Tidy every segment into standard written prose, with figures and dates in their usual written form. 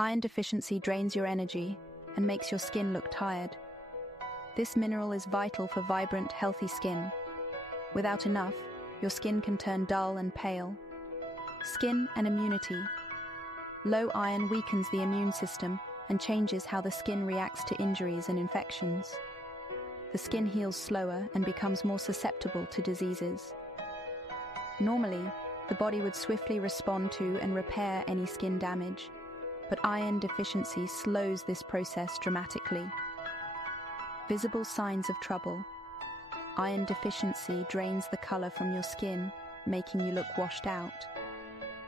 Iron deficiency drains your energy and makes your skin look tired. This mineral is vital for vibrant, healthy skin. Without enough, your skin can turn dull and pale. Skin and immunity. Low iron weakens the immune system and changes how the skin reacts to injuries and infections. The skin heals slower and becomes more susceptible to diseases. Normally, the body would swiftly respond to and repair any skin damage, but iron deficiency slows this process dramatically. Visible signs of trouble. Iron deficiency drains the color from your skin, making you look washed out.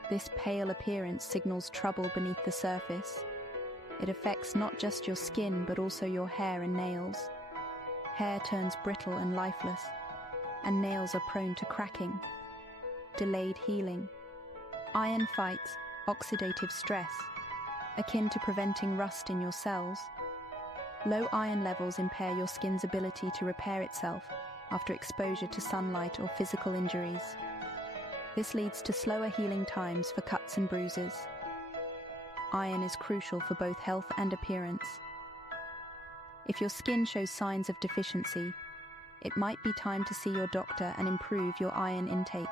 This pale appearance signals trouble beneath the surface. It affects not just your skin but also your hair and nails. Hair turns brittle and lifeless, and nails are prone to cracking. Delayed healing. Iron fights oxidative stress, akin to preventing rust in your cells. Low iron levels impair your skin's ability to repair itself after exposure to sunlight or physical injuries. This leads to slower healing times for cuts and bruises. Iron is crucial for both health and appearance. If your skin shows signs of deficiency, it might be time to see your doctor and improve your iron intake.